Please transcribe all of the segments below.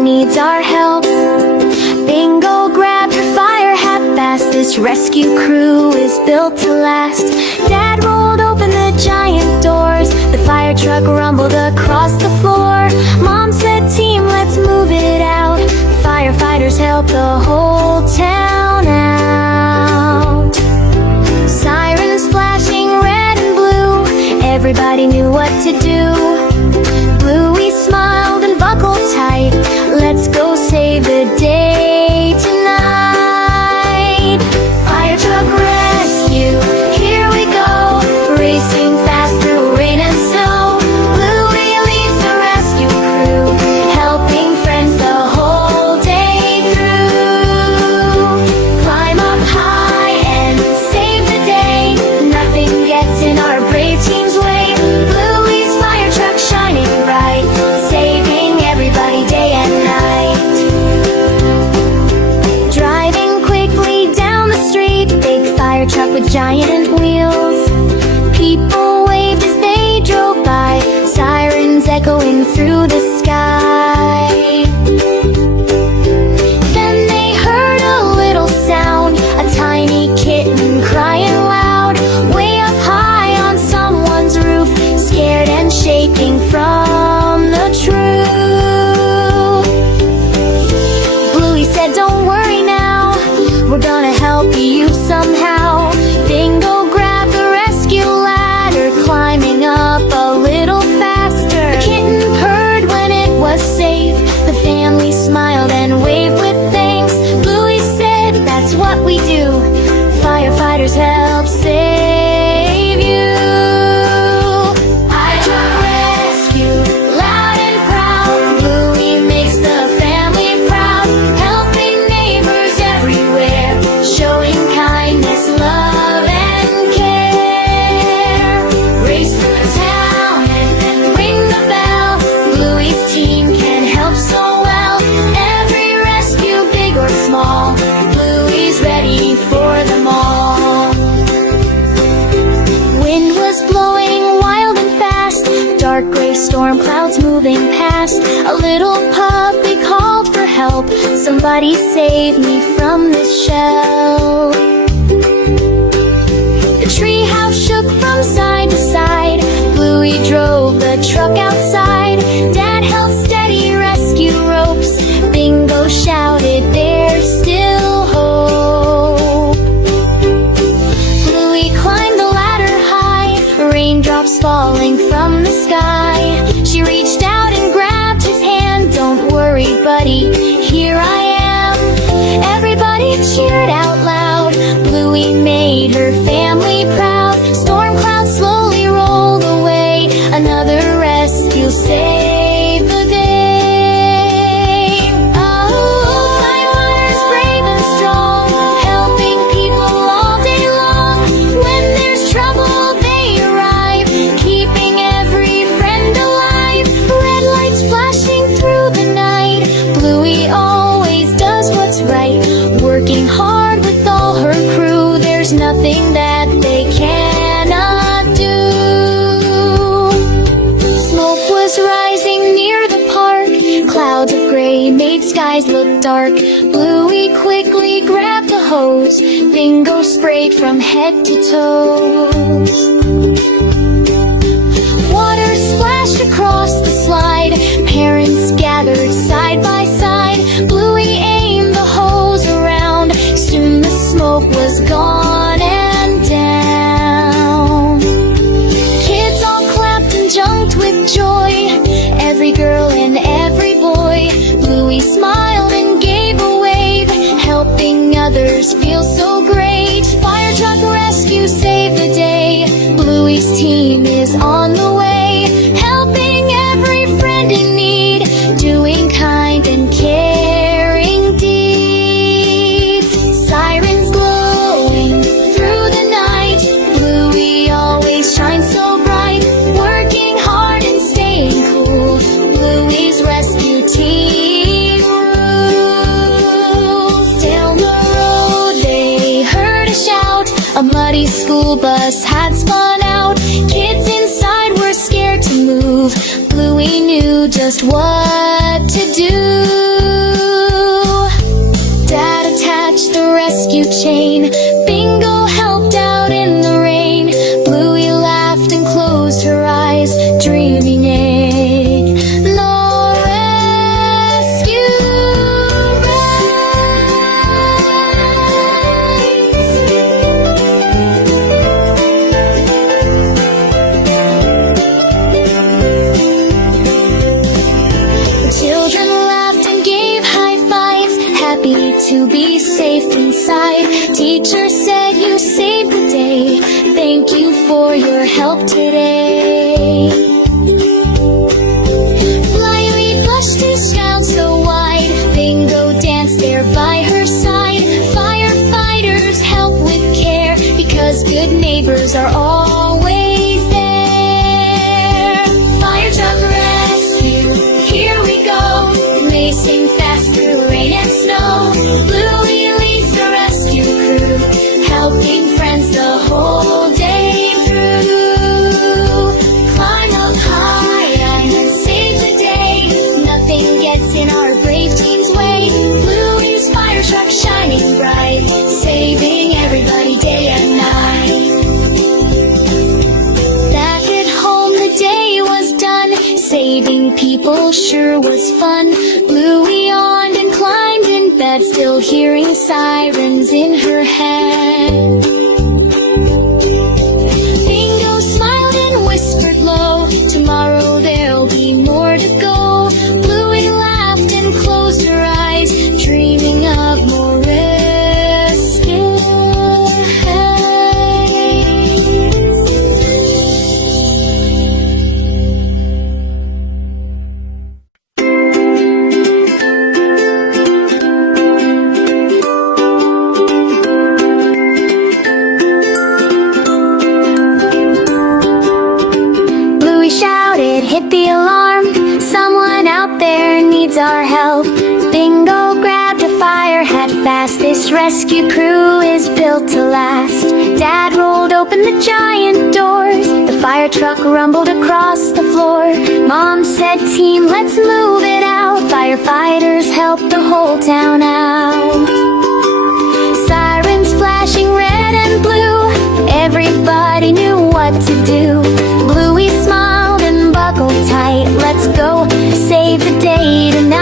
fire needs our help. Bingo grabbed her fire hat fast. This rescue crew is built to last. Dad rolled open the giant doors. The fire truck rumbled across the floor. Mom said, "Team, let's move it out." Firefighters helped the whole town out. Sirens flashing red and blue. Everybody knew what to do. Bluey smiled and buckled tight. Let's go save the day tonight. Fire truck rescue, here we go. Racing fast through rain and snow. Bluey leads the rescue crew, helping friends the whole day through. Climb up high and save the day. Nothing gets in our brave team's way. Bluey's fire truck shining bright, saving everybody day and night. Driving quickly down the street, big fire truck with giant wheels. People waved as they drove by, sirens echoing through the sky. Then they heard a little sound, a tiny kitten crying loud, way up high on someone's roof, scared and shaking from the truth. Bluey said, "Don't worry now, we're gonna help you somehow." Bingo grabbed the rescue ladder, climbing up a little faster. The kitten purred when it was safe. The family smiled and waved with thanks. Bluey said, "That's what we do. Firefighters help save you." Fire truck rescue, loud and proud. Bluey makes the family proud, helping neighbors everywhere, showing kindness, love, and care. Race through the town and then ring the bell. Bluey's team can help so well. Every rescue, big or small, Bluey's ready for them all. Wind was blowing wild and fast, dark gray storm clouds moving past. A little puppy called for help, "Somebody save me from this shell." The treehouse shook from side to side. Bluey drove the truck outside. Dad held steady rescue ropes. Bingo shouted, "There's still hope." Bluey climbed the ladder high, raindrops falling from the sky. She reached out and grabbed his hand. "Don't worry, buddy, here I am." Everybody cheered out loud. Bluey made her family proud. Storm clouds slowly rolled away. Another rescue saved the day. Oh, firefighters brave and strong, helping people all day long. When there's trouble, they arrive, keeping every friend alive. Red lights flashing through the night. Bluey always does what's right, working hard with all her crew. There's nothing that they cannot do. Smoke was rising near the park. Clouds of gray made skies look dark. Bluey quickly grabbed the hose. Bingo sprayed from head to toes. Water splashed across the slide. Parents gathered side by side. Bluey aimed the hose around. Soon the smoke was gone and down. Kids all clapped and jumped with joy. Every girl and every boy. Bluey smiled and gave a wave, helping others feel so great. Fire truck rescue saved the day. Bluey's team is on the way, helping every friend in need, doing kind and caring deeds. Sirens glowing through the night. Bluey always shines so bright, working hard and staying cool. Bluey's rescue team rules. Down the road they heard a shout. A muddy school bus had spun out. Kids inside were scared to move. Bluey knew just what to do. happy to be safe inside. Teacher said you saved the day. Thank you for your help today. Bluey blushed to smile so wide. Bingo danced there by her side. Firefighters help with care, because good neighbors are always there. Fire truck rescue, here we go, racing fast through rain and snow. Bluey leads the rescue crew, helping friends the whole day through. Climb up high and save the day. Nothing gets in our brave team's way. Bluey's fire truck shining bright, saving everybody day and night. Back at home the day was done. Saving people sure was fun. Bluey yawned and climbed in bed, still hearing sirens in her head. Bingo smiled and whispered low, tomorrow there'll be more to go. Bluey laughed and closed her eyes, dreaming of more rescue. Bluey shouted, hit the alarm, someone out there needs our help. Bingo grabbed a fire hat fast, this rescue crew is built to last. Dad rolled open the giant doors, the fire truck rumbled across the floor. Mom said, team, let's move it out. Firefighters helped the whole town out. Sirens flashing red and blue, everybody knew what to do. Bluey smiled and buckled tight, let's go save the day tonight.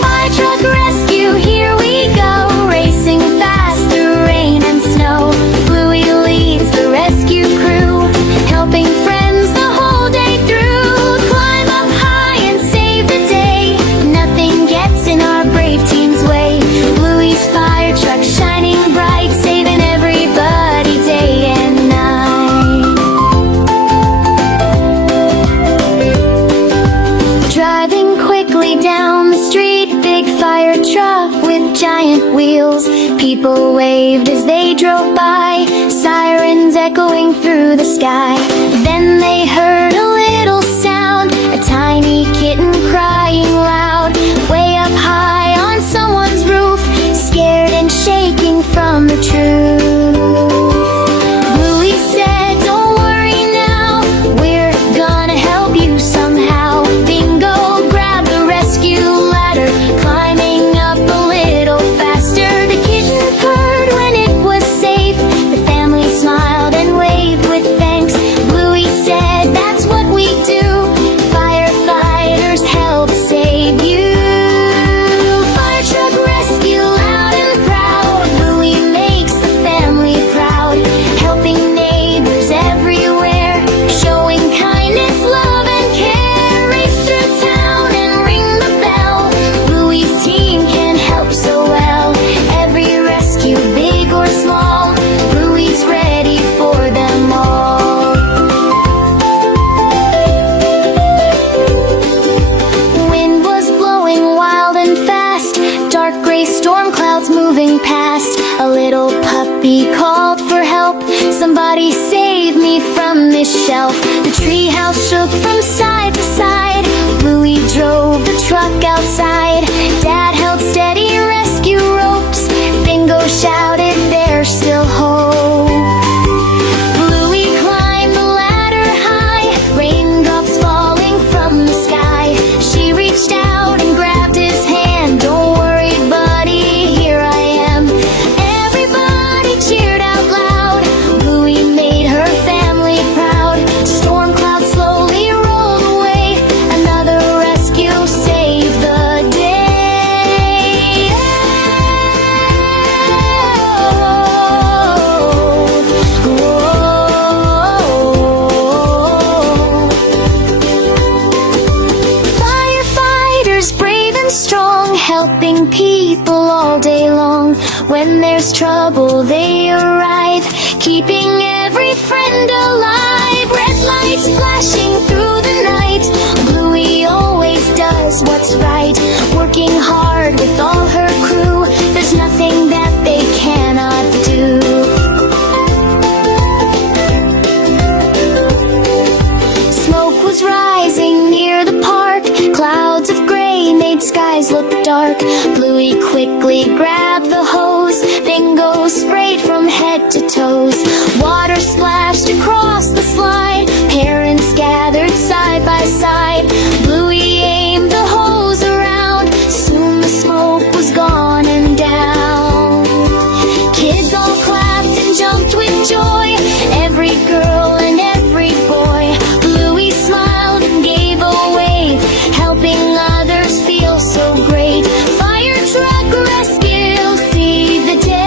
Fire truck rescue, here we go, racing fast through rain and snow. Bluey leads the rescue crew, helping friends the whole day through. Climb up high and save the day, nothing gets in our brave team's way. Bluey's fire truck shining bright, saving everybody day and night. Driving quickly down the street, big fire truck with giant wheels. People waved as they drove by, sirens echoing through the sky. Then they heard a little sound, a tiny kitten crying loud. Way up high on someone's roof, scared and shaking from the truth. Bluey said, don't worry now, we're gonna help you somehow. Bingo grabbed the rescue ladder, climbing up a little faster. The kitten purred when it was safe, the family smiled and waved with thanks. Bluey said, that's what we do, firefighters help save you. Fire truck rescue, loud and proud, Bluey makes the family proud. Helping neighbors everywhere, showing kindness, love and care. Race through town and ring the bell, Bluey's team can help so well. Every rescue, big or small, Bluey's ready for them all. Wind was blowing wild and fast, dark gray storm clouds moving past. A little puppy called for help, somebody save me from this shelf. The treehouse shook from side to side, Bluey drove the truck outside. Dad held steady rescue ropes, Bingo shouted, there's still hope. Bluey climbed the ladder high, raindrops falling from the sky. She reached out and grabbed his hand, don't worry buddy, here I am. Everybody cheered out loud, Bluey made her family proud. Storm clouds slowly rolled away, another rescue saved the day. and strong, helping people all day long. When there's trouble, they arrive, keeping every friend alive. Red lights flashing through the night, Bluey always does what's right. Working hard with all her crew, there's nothing that they cannot do. Smoke was rising near the park, clouds of gray made skies look dark. Bluey quickly grabbed the hose, Bingo sprayed from head to toes. Water splashed across the slide, parents gathered side by side. Bluey aimed the hose around, soon the smoke was gone and down. Kids all clapped and jumped with joy, every girl and every boy. Bluey smiled and gave a wave, helping others feel so great. Fire truck rescue, save the day.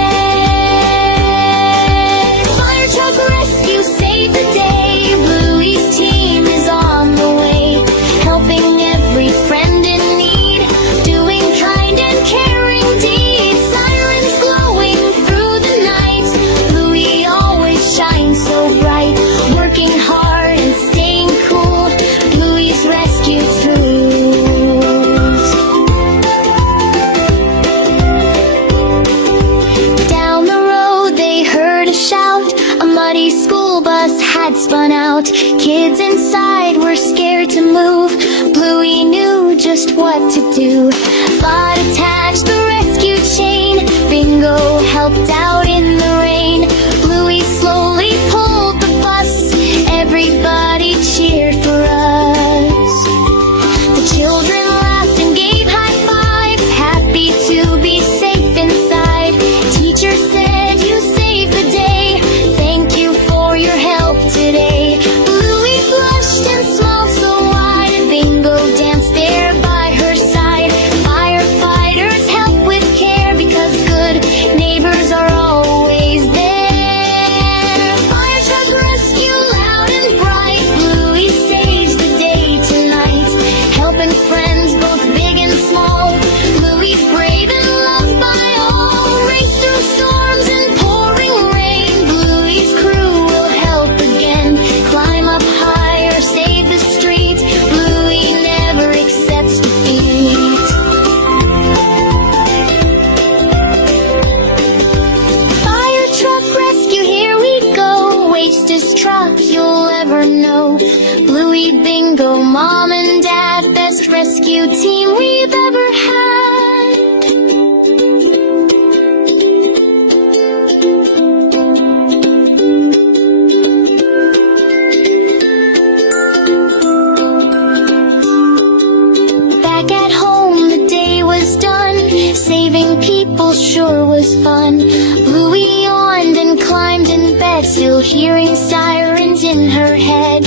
Fire truck rescue, save the day. Bluey's team is on the way, helping every friend in need, doing kind and caring deeds. Sirens glowing through the night, Bluey always shines so bright. Working hard and staying cool, Bluey's rescue tools. Down the road they heard a shout, a muddy school bus had spun out. Kids inside were scared to move, Bluey knew just what to do. But attached the rescue chain, Bingo helped out in the rain. Bluey slowly pulled the bus, everybody cheered for us. The children laughed and gave high fives, happy to be safe inside. Teacher said you saved the day, thank you for your help today. Bluey blushed and smiled so wide, and Bingo danced there by her side. Firefighters help with care, because good neighbors are always there. Fire truck rescue loud and bright, Bluey saves the day tonight, helping friends both big and small. Bluey's brave and loved by all, race through storms and pouring rain. Bluey's crew will help again, climb up higher, save the street. Bluey never accepts defeat. Fire truck rescue, here we go, wasteest truck you'll ever know. Bluey, Bingo, Mom and Dad, best rescue team we've ever had. Back at home the day was done, saving people sure was fun. Bluey yawned and climbed in bed, still hearing sirens in her head.